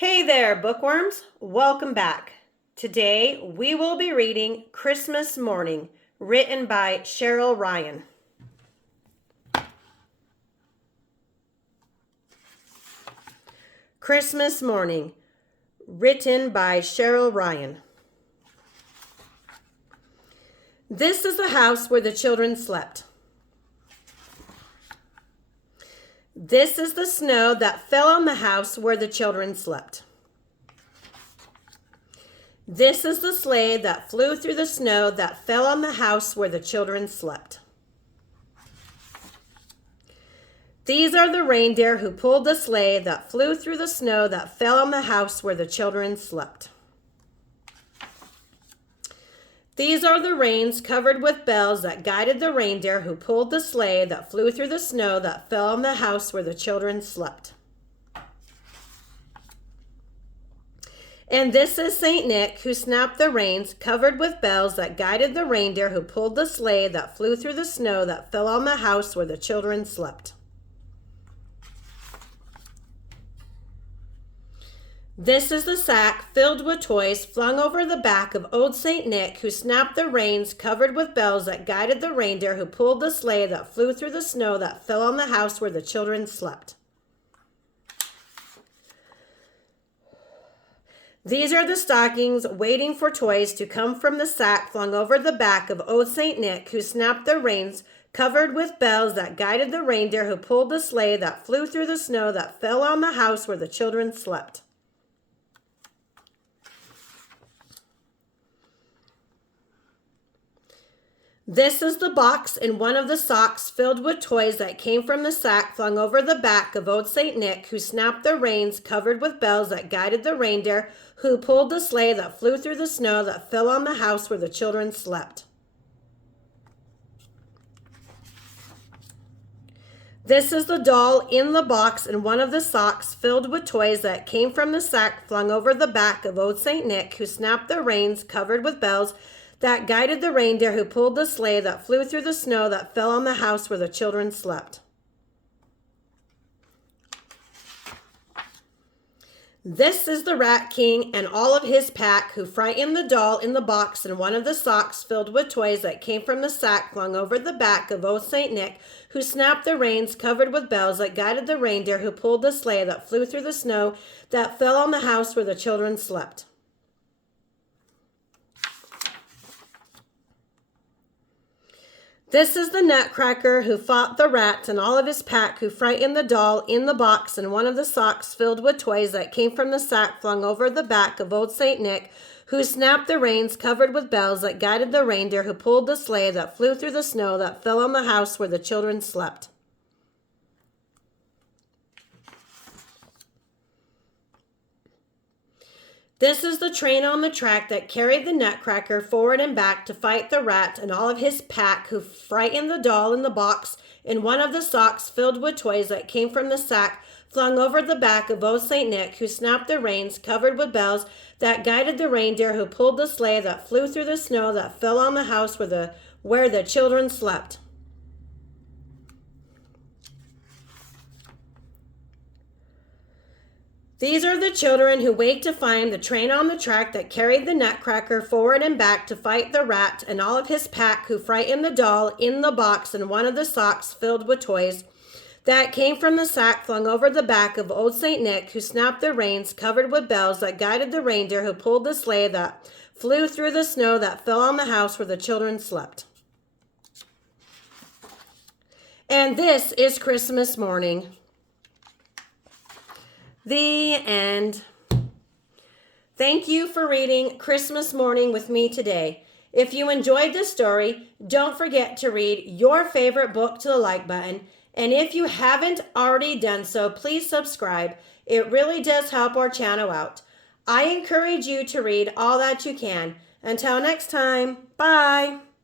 Hey there, bookworms. Welcome back. Today we will be reading Christmas Morning, written by Cheryl Ryan. Christmas Morning, written by Cheryl Ryan. This is the house where the children slept. This is the snow that fell on the house where the children slept. This is the sleigh that flew through the snow that fell on the house where the children slept. These are the reindeer who pulled the sleigh that flew through the snow that fell on the house where the children slept. These are the reins covered with bells that guided the reindeer who pulled the sleigh that flew through the snow that fell on the house where the children slept. And this is Saint Nick who snapped the reins covered with bells that guided the reindeer who pulled the sleigh that flew through the snow that fell on the house where the children slept. This is the sack filled with toys flung over the back of old Saint Nick who snapped the reins covered with bells that guided the reindeer who pulled the sleigh that flew through the snow that fell on the house where the children slept. These are the stockings waiting for toys to come from the sack flung over the back of old Saint Nick who snapped the reins covered with bells that guided the reindeer who pulled the sleigh that flew through the snow that fell on the house where the children slept. This is the box in one of the socks filled with toys that came from the sack flung over the back of old Saint Nick who snapped the reins covered with bells that guided the reindeer who pulled the sleigh that flew through the snow that fell on the house where the children slept. This is the doll in the box in one of the socks filled with toys that came from the sack flung over the back of old Saint Nick who snapped the reins covered with bells that guided the reindeer who pulled the sleigh that flew through the snow that fell on the house where the children slept. This is the Rat King and all of his pack who frightened the doll in the box in one of the socks filled with toys that came from the sack flung over the back of old Saint Nick who snapped the reins covered with bells that guided the reindeer who pulled the sleigh that flew through the snow that fell on the house where the children slept. This is the Nutcracker who fought the rat and all of his pack who frightened the doll in the box in one of the socks filled with toys that came from the sack flung over the back of old Saint Nick who snapped the reins covered with bells that guided the reindeer who pulled the sleigh that flew through the snow that fell on the house where the children slept. This is the train on the track that carried the Nutcracker forward and back to fight the rat and all of his pack who frightened the doll in the box in one of the socks filled with toys that came from the sack flung over the back of old Saint Nick who snapped the reins covered with bells that guided the reindeer who pulled the sleigh that flew through the snow that fell on the house where the children slept. These are the children who waked to find the train on the track that carried the Nutcracker forward and back to fight the rat and all of his pack who frightened the doll in the box in one of the socks filled with toys that came from the sack flung over the back of old Saint Nick who snapped the reins covered with bells that guided the reindeer who pulled the sleigh that flew through the snow that fell on the house where the children slept. And this is Christmas Morning. The end. Thank you for reading Christmas Morning with me today. If you enjoyed this story, don't forget to read your favorite book to the like button. And if you haven't already done so, please subscribe. It really does help our channel out. I encourage you to read all that you can. Until next time, bye.